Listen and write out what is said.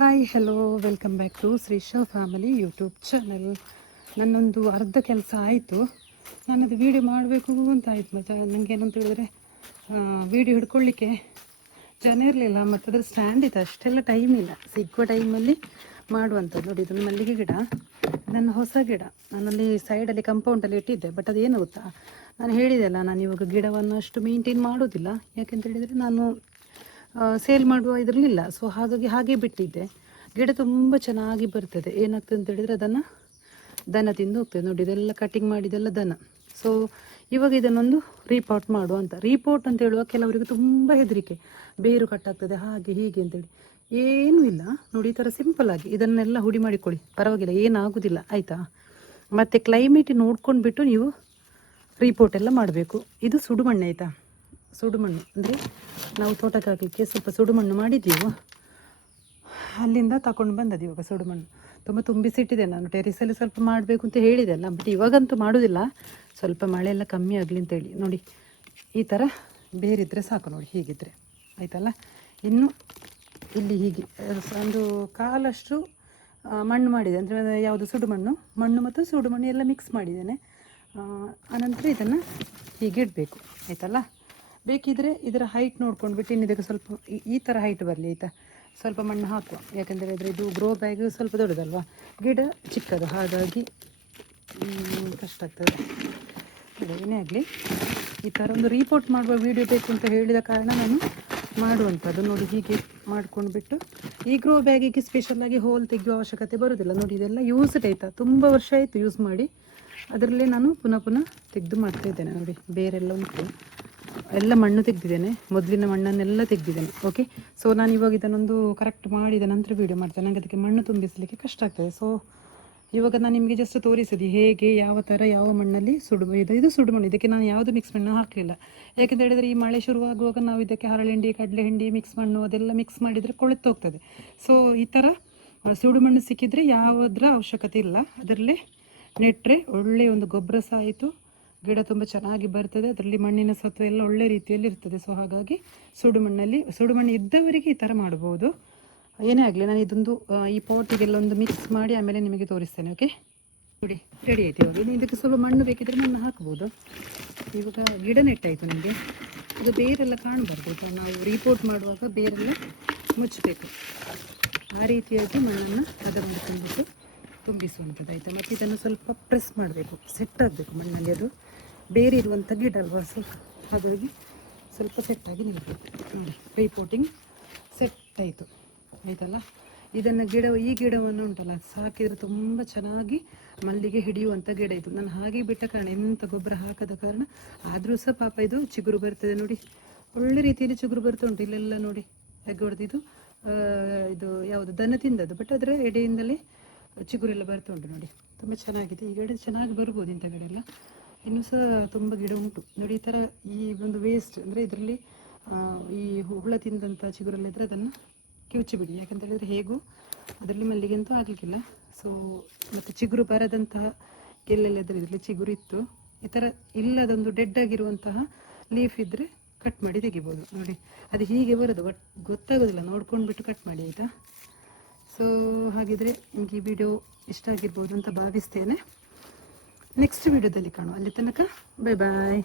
Hi hello welcome back to Shrisha family YouTube channel. ನನ್ನೊಂದು ಅರ್ಧ ಕೆಲಸ ಆಯಿತು. ನನ್ನದು ವೀಡಿಯೋ ಮಾಡಬೇಕು ಅಂತ ಆಯಿತು. ಮತ್ತು ನನಗೇನಂತ ಹೇಳಿದ್ರೆ ವೀಡಿಯೋ ಹಿಡ್ಕೊಳ್ಳಿಕ್ಕೆ ಜನ ಇರಲಿಲ್ಲ, ಮತ್ತು ಅದ್ರ ಸ್ಟ್ಯಾಂಡ್ ಇತ್ತು, ಅಷ್ಟೆಲ್ಲ ಟೈಮ್ ಇಲ್ಲ. ಸಿಗುವ ಟೈಮಲ್ಲಿ ಮಾಡುವಂಥದ್ದು. ನೋಡಿ, ಇದೊಂದು ಮಲ್ಲಿಗೆ ಗಿಡ, ನನ್ನ ಹೊಸ ಗಿಡ. ನಾನಲ್ಲಿ ಸೈಡಲ್ಲಿ ಕಂಪೌಂಡಲ್ಲಿ ಇಟ್ಟಿದ್ದೆ. ಬಟ್ ಅದೇನು ಗೊತ್ತಾ, ನಾನು ಹೇಳಿದೆಲ್ಲ, ನಾನು ಇವಾಗ ಗಿಡವನ್ನು ಅಷ್ಟು ಮೇಂಟೈನ್ ಮಾಡೋದಿಲ್ಲ. ಯಾಕೆಂತ ಹೇಳಿದರೆ ನಾನು ಸೇಲ್ ಮಾಡುವ ಇದರಲ್ಲಿಲ್ಲ. ಸೊ ಹಾಗಾಗಿ ಹಾಗೆ ಬಿಟ್ಟಿದ್ದೆ. ಗಿಡ ತುಂಬ ಚೆನ್ನಾಗಿ ಬರ್ತದೆ. ಏನಾಗ್ತದೆ ಅಂತ ಹೇಳಿದರೆ ಅದನ್ನು ದನ ತಿಂದು ಹೋಗ್ತದೆ. ನೋಡಿ, ಇದೆಲ್ಲ ಕಟಿಂಗ್ ಮಾಡಿದೆಲ್ಲ ದನ. ಸೊ ಇವಾಗ ಇದನ್ನೊಂದು ರೀಪಾಟ್ ಮಾಡುವ ಅಂತ. ರೀಪಾಟ್ ಅಂತ ಹೇಳುವ ಕೆಲವರಿಗೆ ತುಂಬ ಹೆದರಿಕೆ, ಬೇರು ಕಟ್ಟಾಗ್ತದೆ ಹಾಗೆ ಹೀಗೆ ಅಂತೇಳಿ. ಏನೂ ಇಲ್ಲ. ನೋಡಿ, ಈ ಥರ ಸಿಂಪಲ್ಲಾಗಿ ಇದನ್ನೆಲ್ಲ ಹುಡಿ ಮಾಡಿಕೊಳ್ಳಿ, ಪರವಾಗಿಲ್ಲ, ಏನಾಗೋದಿಲ್ಲ, ಆಯಿತಾ. ಮತ್ತು ಕ್ಲೈಮೇಟ್ ನೋಡ್ಕೊಂಡ್ಬಿಟ್ಟು ನೀವು ರೀಪೋರ್ಟ್ ಎಲ್ಲ ಮಾಡಬೇಕು. ಇದು ಸುಡುಮಣ್ಣು, ಆಯಿತಾ. ಸುಡುಮಣ್ಣು ಅಂದರೆ ನಾವು ತೋಟಕ್ಕೆ ಹಾಕಲಿಕ್ಕೆ ಸ್ವಲ್ಪ ಸುಡುಮಣ್ಣು ಮಾಡಿದ್ದೀವಿ, ಅಲ್ಲಿಂದ ತಗೊಂಡು ಬಂದದ್ದು. ಇವಾಗ ಸುಡುಮಣ್ಣು ತುಂಬ ತುಂಬಿಸಿಟ್ಟಿದೆ. ನಾನು ಟೆರಿಸಲ್ಲಿ ಸ್ವಲ್ಪ ಮಾಡಬೇಕು ಅಂತ ಹೇಳಿದೆ ಅಲ್ಲ, ಬಟ್ ಇವಾಗಂತೂ ಮಾಡೋದಿಲ್ಲ. ಸ್ವಲ್ಪ ಮಳೆ ಎಲ್ಲ ಕಮ್ಮಿ ಆಗಲಿ ಅಂತೇಳಿ. ನೋಡಿ, ಈ ಥರ ಬೇರಿದ್ದರೆ ಸಾಕು. ನೋಡಿ, ಹೀಗಿದ್ದರೆ ಆಯಿತಲ್ಲ. ಇನ್ನು ಇಲ್ಲಿ ಹೀಗೆ ಒಂದು ಕಾಲಷ್ಟು ಮಣ್ಣು ಮಾಡಿದೆ, ಅಂದರೆ ಯಾವುದು ಸುಡುಮಣ್ಣು, ಮಣ್ಣು ಮತ್ತು ಸುಡುಮಣ್ಣು ಎಲ್ಲ ಮಿಕ್ಸ್ ಮಾಡಿದ್ದೇನೆ. ಆನಂತರ ಇದನ್ನು ಹೀಗೆ ಇಡಬೇಕು, ಆಯಿತಲ್ಲ. ಬೇಕಿದ್ದರೆ ಇದರ ಹೈಟ್ ನೋಡ್ಕೊಂಡ್ಬಿಟ್ಟು ಇನ್ನು ಇದಕ್ಕೆ ಸ್ವಲ್ಪ ಈ ಥರ ಹೈಟ್ ಬರಲಿ, ಆಯಿತಾ. ಸ್ವಲ್ಪ ಮಣ್ಣು ಹಾಕುವ, ಯಾಕೆಂದರೆ ಆದರೆ ಇದು ಗ್ರೋ ಬ್ಯಾಗ್ ಸ್ವಲ್ಪ ದೊಡ್ಡದಲ್ವ, ಗಿಡ ಚಿಕ್ಕದು, ಹಾಗಾಗಿ ಕಷ್ಟ ಆಗ್ತದೆ. ಏನೇ ಆಗಲಿ, ಈ ಥರ ಒಂದು ರೀಪೋರ್ಟ್ ಮಾಡುವ ವೀಡಿಯೋ ಬೇಕು ಅಂತ ಹೇಳಿದ ಕಾರಣ ನಾನು ಮಾಡುವಂಥದ್ದು. ನೋಡಿ, ಹೀಗೆ ಮಾಡ್ಕೊಂಡ್ಬಿಟ್ಟು ಈ ಗ್ರೋ ಬ್ಯಾಗಿಗೆ ಸ್ಪೆಷಲಾಗಿ ಹೋಲ್ ತೆಗೆಯುವ ಅವಶ್ಯಕತೆ ಬರೋದಿಲ್ಲ. ನೋಡಿ, ಇದೆಲ್ಲ ಯೂಸ್ಡ್, ಆಯಿತಾ. ತುಂಬ ವರ್ಷ ಆಯಿತು ಯೂಸ್ ಮಾಡಿ. ಅದರಲ್ಲೇ ನಾನು ಪುನಃ ತೆಗೆದು ಮಾಡ್ತಾಯಿದ್ದೇನೆ. ನೋಡಿ, ಬೇರೆಲ್ಲ ಉಂಟು, ಎಲ್ಲ ಮಣ್ಣು ತೆಗೆದಿದ್ದೇನೆ, ಮೊದಲಿನ ಮಣ್ಣನ್ನೆಲ್ಲ ತೆಗೆದಿದ್ದೇನೆ. ಓಕೆ, ಸೊ ನಾನು ಇವಾಗ ಇದನ್ನೊಂದು ಕರೆಕ್ಟ್ ಮಾಡಿದ ನಂತರ ವೀಡಿಯೋ ಮಾಡ್ತೇನೆ. ನನಗೆ ಅದಕ್ಕೆ ಮಣ್ಣು ತುಂಬಿಸಲಿಕ್ಕೆ ಕಷ್ಟ ಆಗ್ತದೆ. ಸೊ ಇವಾಗ ನಾನು ನಿಮಗೆ ಜಸ್ಟ್ ತೋರಿಸಿದೆ ಹೇಗೆ, ಯಾವ ಥರ, ಯಾವ ಮಣ್ಣಲ್ಲಿ ಇದು ಸುಡುಮಣ್ಣು. ಇದಕ್ಕೆ ನಾನು ಯಾವುದು ಮಿಕ್ಸ್ ಮಣ್ಣು ಹಾಕಲಿಲ್ಲ. ಯಾಕೆಂತ ಹೇಳಿದರೆ ಈ ಮಳೆ ಶುರುವಾಗುವಾಗ ನಾವು ಇದಕ್ಕೆ ಹರಳೆಂಡಿ, ಕಡಲೆ ಹಿಂಡಿ ಮಿಕ್ಸ್ ಮಣ್ಣು ಅದೆಲ್ಲ ಮಿಕ್ಸ್ ಮಾಡಿದರೆ ಕೊಳೆತು ಹೋಗ್ತದೆ. ಸೊ ಈ ಥರ ಸುಡುಮಣ್ಣು ಸಿಕ್ಕಿದರೆ ಯಾವುದರ ಅವಶ್ಯಕತೆ ಇಲ್ಲ, ಅದರಲ್ಲೇ ನೆಟ್ಟರೆ ಒಳ್ಳೆಯ ಒಂದು ಗೊಬ್ಬರ ಸಹ ಆಯಿತು, ಗಿಡ ತುಂಬ ಚೆನ್ನಾಗಿ ಬರ್ತದೆ. ಅದರಲ್ಲಿ ಮಣ್ಣಿನ ಸತ್ವ ಎಲ್ಲ ಒಳ್ಳೆ ರೀತಿಯಲ್ಲಿ ಇರ್ತದೆ. ಸೊ ಹಾಗಾಗಿ ಸುಡುಮಣ್ಣು ಇದ್ದವರಿಗೆ ಈ ಥರ ಮಾಡ್ಬೋದು. ಏನೇ ಆಗಲಿ, ನಾನು ಇದೊಂದು ಈ ಪಾಟಿಗೆಲ್ಲ ಒಂದು ಮಿಕ್ಸ್ ಮಾಡಿ ಆಮೇಲೆ ನಿಮಗೆ ತೋರಿಸ್ತೇನೆ. ಓಕೆ, ನೋಡಿ, ರೆಡಿ ಆಯ್ತು. ಇವಾಗ ಇನ್ನು ಇದಕ್ಕೆ ಸ್ವಲ್ಪ ಮಣ್ಣು ಬೇಕಿದ್ರೆ ಮಣ್ಣು ಹಾಕ್ಬೋದು. ಇವಾಗ ಗಿಡ ನೆಟ್ಟಾಯಿತು ನನಗೆ. ಇದು ಬೇರೆಲ್ಲ ಕಾಣಬಾರ್ದು, ನಾವು ರಿಪೋರ್ಟ್ ಮಾಡುವಾಗ ಬೇರೆಲ್ಲ ಮುಚ್ಚಬೇಕು. ಆ ರೀತಿಯಾಗಿ ಮಣ್ಣನ್ನು ಹದ ಮಾಡ್ಕೊಂಡ್ಬಿಟ್ಟು ತುಂಬಿಸುವಂಥದ್ದು, ಆಯಿತಾ. ಮತ್ತು ಇದನ್ನು ಸ್ವಲ್ಪ ಪ್ರೆಸ್ ಮಾಡಬೇಕು, ಸೆಟ್ ಆಗಬೇಕು ಮಣ್ಣಲ್ಲಿ. ಅದು ಬೇರೆ ಇರುವಂಥ ಗಿಡ ಅಲ್ವಾ, ಸೊ ಹಾಗಾಗಿ ಸ್ವಲ್ಪ ಸೆಟ್ಟಾಗಿ ನಿಲ್ಲಬೇಕು. ನೋಡಿ, ರಿಪೋರ್ಟಿಂಗ್ ಸೆಟ್ ಆಯಿತು, ಆಯಿತಲ್ಲ. ಇದನ್ನು ಈ ಗಿಡವನ್ನು ಉಂಟಲ್ಲ, ಸಾಕಿದರೆ ತುಂಬ ಚೆನ್ನಾಗಿ ಮಲ್ಲಿಗೆ ಹಿಡಿಯುವಂಥ ಗಿಡ ಇದು. ನಾನು ಹಾಗೆ ಬಿಟ್ಟ ಕಾರಣ, ಎಂಥ ಗೊಬ್ಬರ ಹಾಕದ ಕಾರಣ ಆದರೂ ಸಹ ಪಾಪ ಇದು ಚಿಗುರು ಬರ್ತದೆ. ನೋಡಿ, ಒಳ್ಳೆ ರೀತಿಯಲ್ಲಿ ಚಿಗುರು ಬರ್ತಾ ಉಂಟು. ಇಲ್ಲೆಲ್ಲ ನೋಡಿ ಹೇಗೆ ಹೊಡೆದಿದ್ದು, ಇದು ಯಾವುದು ದನ ತಿಂದದ್ದು, ಬಟ್ ಅದರ ಎಡೆಯಿಂದಲೇ ಚಿಗುರೆಲ್ಲ ಬರ್ತಾ ಉಂಟು. ನೋಡಿ, ತುಂಬ ಚೆನ್ನಾಗಿದೆ. ಈ ಗಿಡ ಚೆನ್ನಾಗಿ ಬರ್ಬೋದು, ಇಂಥ ಗಿಡ ಎಲ್ಲ. ಇನ್ನೂ ಸಹ ತುಂಬ ಗಿಡ ಉಂಟು. ನೋಡಿ, ಈ ಥರ ಈ ಒಂದು ವೇಸ್ಟ್ ಅಂದರೆ ಇದರಲ್ಲಿ ಈ ಹುಳ ತಿಂದಂಥ ಚಿಗುರೆಲ್ಲ ಇದ್ದರೆ ಅದನ್ನು ಕಿವುಚಿಬಿಡಿ. ಯಾಕಂತ ಹೇಳಿದರೆ ಹೇಗೂ ಅದರಲ್ಲಿ ಮಲ್ಲಿಗೆ ಅಂತೂ ಆಗಲಿಕ್ಕಿಲ್ಲ. ಸೊ ಮತ್ತು ಚಿಗುರು ಬರದಂತಹ ಎಲ್ಲೆಲ್ಲ ಇದ್ದರೆ, ಇದರಲ್ಲಿ ಚಿಗುರು ಇತ್ತು, ಈ ಥರ ಇಲ್ಲದೊಂದು ಡೆಡ್ ಆಗಿರುವಂತಹ ಲೀಫ್ ಇದ್ದರೆ ಕಟ್ ಮಾಡಿ ತೆಗಿಬೋದು. ನೋಡಿ, ಅದು ಹೀಗೆ ಬರೋದು, ಬಟ್ ಗೊತ್ತಾಗೋದಿಲ್ಲ, ನೋಡ್ಕೊಂಡ್ಬಿಟ್ಟು ಕಟ್ ಮಾಡಿ, ಆಯಿತಾ. ಸೊ ಹಾಗಿದ್ರೆ ನಿಮಗೆ ಈ ವಿಡಿಯೋ ಇಷ್ಟ ಆಗಿರ್ಬೋದು ಅಂತ ಭಾವಿಸ್ತೇನೆ. ನೆಕ್ಸ್ಟ್ ವಿಡಿಯೋದಲ್ಲಿ ಕಾಣುವ. ಅಲ್ಲಿ ತನಕ ಬೈ ಬಾಯ್.